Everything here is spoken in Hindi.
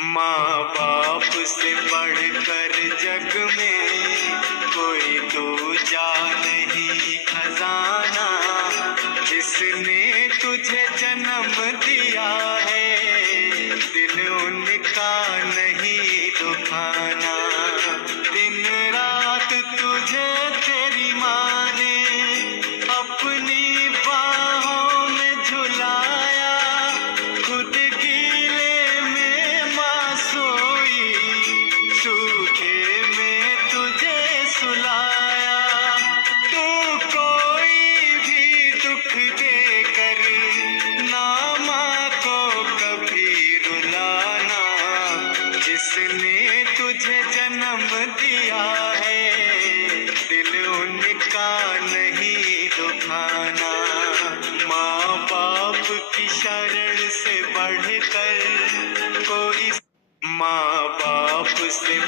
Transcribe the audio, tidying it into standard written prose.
माँ बाप से बढ़कर जग में कोई दूजा नहीं खजाना। जिसने तुझे जन्म दिया है दिल उनका नहीं दुखाना। दिन रात तुझे तेरी माँ ने अपनी बाहों में झुलाया। खुद गीले में माँ सोई, सूखे में तुझे सुलाया। तू कोई भी दुख देकर ना माँ को कभी रुलाना। जिसने तुझे जन्म दिया है दिल उनका नहीं दुखाना। माँ बाप की शरण से बढ़कर कोई, माँ बाप से